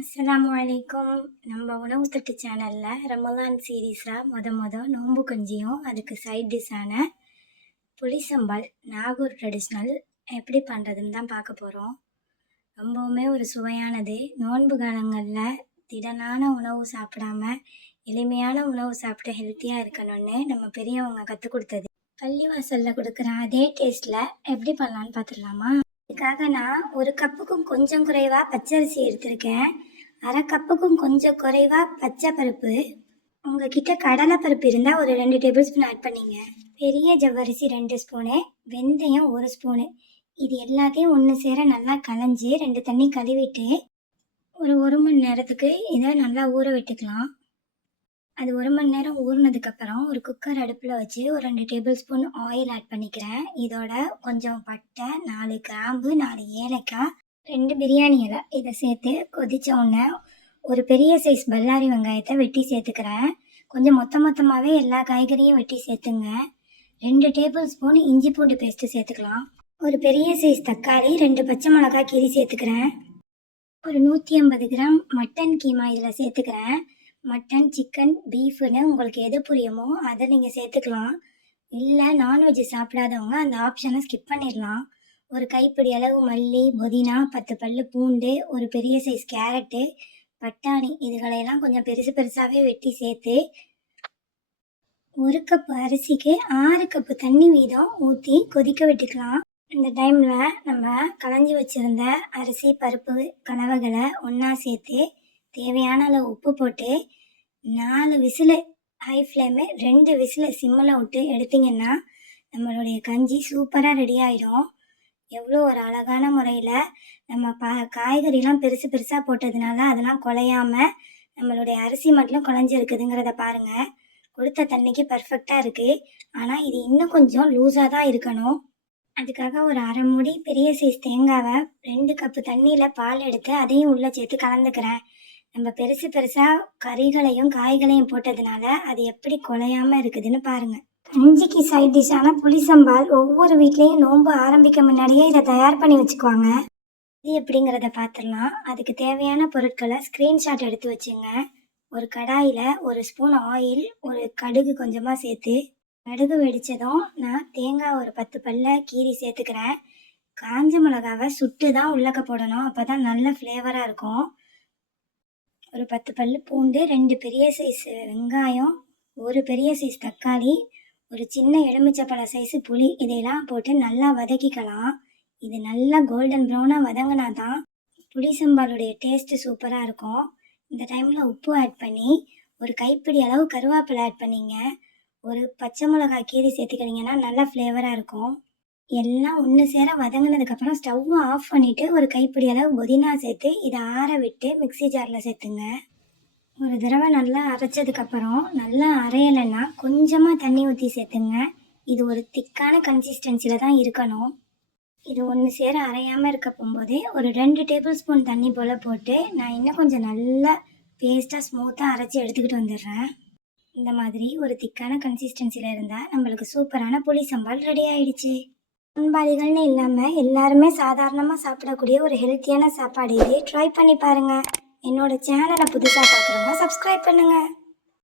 அஸ்ஸலாமு அலைக்கும். நம்ம உணவு தட்டு சேனலில் ரமலான் சீரீஸில் நோன்பு கஞ்சியும் அதுக்கு சைட் டிஷ்ஷான புளிசம்பால் நாகூர் ட்ரெடிஷ்னல் எப்படி பண்ணுறதுன்னு தான் பார்க்க போகிறோம். ரொம்பவுமே ஒரு சுவையானது. நோன்பு காலங்களில் திடனான உணவு சாப்பிடாம எளிமையான உணவு சாப்பிட்டு ஹெல்த்தியாக இருக்கணும்னு நம்ம பெரியவங்க கற்றுக் கொடுத்தது. பள்ளிவாசலில் கொடுக்குற அதே டேஸ்ட்டில் எப்படி பண்ணலான்னு பார்த்துடலாமா? இதுக்காக நான் ஒரு கப்புக்கும் கொஞ்சம் குறைவாக பச்சரிசி எடுத்திருக்கேன். அரை கப்புக்கும் கொஞ்சம் குறைவாக பச்சை பருப்பு. உங்ககிட்ட கடலை பருப்பு இருந்தால் ஒரு 2 டேபிள் ஸ்பூன் ஆட் பண்ணிங்க. பெரிய ஜவ்வரிசி 2 ஸ்பூனு, வெந்தயம் 1 ஸ்பூனு. இது எல்லாத்தையும் ஒன்று சேர நல்லா களைஞ்சி 2 தண்ணி கழுவிட்டு ஒரு மணி நேரத்துக்கு இதை நல்லா ஊற விட்டுக்கலாம். அது 1 மணி நேரம் ஊறினதுக்கப்புறம் ஒரு குக்கர் அடுப்பில் வச்சு ஒரு 2 டேபிள் ஸ்பூன் ஆயில் ஆட் பண்ணிக்கிறேன். இதோட கொஞ்சம் பட்டை, 4 கிராம்பு, 4 ஏலக்காய், 2 பிரியாணி இலை இதை சேர்த்து கொதித்த உடனே ஒரு பெரிய சைஸ் பல்லாரி வெங்காயத்தை வெட்டி சேர்த்துக்கிறேன். கொஞ்சம் மொத்தமாகவே எல்லா காய்கறியும் வெட்டி சேர்த்துங்க. 2 டேபிள் ஸ்பூன் இஞ்சி பூண்டு பேஸ்ட்டு சேர்த்துக்கலாம். ஒரு பெரிய சைஸ் தக்காளி, 2 பச்சை மிளகாய் கீரி சேர்த்துக்கிறேன். ஒரு 150 கிராம் மட்டன் கீமா இதில் சேர்த்துக்கிறேன். மட்டன், சிக்கன், பீஃப்னு உங்களுக்கு எது புரியுமோ அதை நீங்கள் சேர்த்துக்கலாம். இல்லை நான்வெஜ் சாப்பிடாதவங்க அந்த ஆப்ஷனை ஸ்கிப் பண்ணிடலாம். ஒரு கைப்பிடி அளவு மல்லி, புதினா, 10 பல்லு பூண்டு, ஒரு பெரிய சைஸ் கேரட்டு, பட்டாணி இதுகளையெல்லாம் கொஞ்சம் பெருசாகவே வெட்டி சேர்த்து 1 கப் அரிசிக்கு 6 கப்பு தண்ணி வீதம் ஊற்றி கொதிக்க விட்டுக்கலாம். இந்த டைமில் நம்ம களைஞ்சி வச்சுருந்த அரிசி, பருப்பு கலவைகளை ஒன்றா சேர்த்து தேவையான அளவு உப்பு போட்டு 4 விசிலு ஹை ஃப்ளேமு, 2 விசிலு சிம்மில் விட்டு எடுத்திங்கன்னா நம்மளுடைய கஞ்சி சூப்பராக ரெடி ஆகிடும். எவ்வளோ ஒரு அழகான முறையில் நம்ம காய்கறிலாம் பெருசாக போட்டதுனால அதெல்லாம் குலையாமல் நம்மளுடைய அரிசி மட்டும் குழஞ்சிருக்குதுங்கிறத பாருங்கள். கொடுத்த தண்ணிக்கு பர்ஃபெக்டாக இருக்குது. ஆனால் இது இன்னும் கொஞ்சம் லூஸாக தான் இருக்கணும். அதுக்காக ஒரு அரை மூடி பெரிய சைஸ் தேங்காவை 2 கப்பு தண்ணியில் பால் எடுத்து அதையும் உள்ளே சேர்த்து கலந்துக்கிறேன். நம்ம பெருசாக கறிகளையும் காய்களையும் போட்டதுனால அது எப்படி குலையாமல் இருக்குதுன்னு பாருங்கள். கஞ்சிக்கு சைட் டிஷ்ஷான புளிசம்பால் ஒவ்வொரு வீட்லேயும் நோன்பு ஆரம்பிக்க முன்னாடியே இதை தயார் பண்ணி வச்சுக்குவாங்க. இது எப்படிங்கிறத பார்த்துடலாம். அதுக்கு தேவையான பொருட்களை ஸ்க்ரீன்ஷாட் எடுத்து வச்சுங்க. ஒரு கடாயில் 1 ஸ்பூன் ஆயில், ஒரு கடுகு கொஞ்சமாக சேர்த்து, கடுகு வெடித்ததும் நான் தேங்காய் ஒரு 10 பல்ல கீரி சேர்த்துக்கிறேன். காஞ்ச மிளகாவை சுட்டு தான் உள்ளக்க போடணும், அப்போ தான் நல்ல ஃப்ளேவராக இருக்கும். ஒரு 10 பல்லு பூண்டு, 2 பெரிய சைஸ் வெங்காயம், ஒரு பெரிய சைஸ் தக்காளி, ஒரு சின்ன எலுமிச்சப்பழ சைஸு புளி இதையெல்லாம் போட்டு நல்லா வதக்கிக்கலாம். இது நல்லா கோல்டன் ப்ரௌனாக வதங்கினா தான் புளிசம்பாலுடைய டேஸ்ட்டு சூப்பராக இருக்கும். இந்த டைமில் உப்பு ஆட் பண்ணி ஒரு கைப்பிடி அளவு கருவேப்பிலை ஆட் பண்ணிங்க. ஒரு பச்சை மிளகாய் கீரி சேர்த்துக்கிட்டிங்கன்னா நல்லா ஃப்ளேவராக இருக்கும். எல்லாம் ஒன்று சேர வதங்கினதுக்கப்புறம் ஸ்டவ்வை ஆஃப் பண்ணிவிட்டு ஒரு கைப்பிடி அளவு புதினா சேர்த்து இதை ஆற விட்டு மிக்ஸி ஜாரில் சேர்த்துங்க. ஒரு தடவை நல்லா அரைச்சதுக்கப்புறம் நல்லா அரையலைன்னா கொஞ்சமாக தண்ணி ஊற்றி சேர்த்துங்க. இது ஒரு திக்கான கன்சிஸ்டன்சியில் தான் இருக்கணும். இது ஒன்று சேர அரையாமல் இருக்க போகும்போதே ஒரு 2 டேபிள் ஸ்பூன் தண்ணி போல் போட்டு நான் இன்னும் கொஞ்சம் நல்லா பேஸ்ட்டாக ஸ்மூத்தாக அரைச்சி எடுத்துக்கிட்டு வந்துடுறேன். இந்த மாதிரி ஒரு திக்கான கன்சிஸ்டன்சியில் இருந்தால் நம்மளுக்கு சூப்பரான புளிசம்பால் ரெடி ஆகிடுச்சு. நோன்பாளிகள்னு இல்லாமல் எல்லாருமே சாதாரணமாக சாப்பிடக்கூடிய ஒரு ஹெல்த்தியான சாப்பாடு இது. ட்ரை பண்ணி பாருங்கள். என்னோட சேனலை புதுசாக பார்க்குறவங்க சப்ஸ்கிரைப் பண்ணுங்கள்.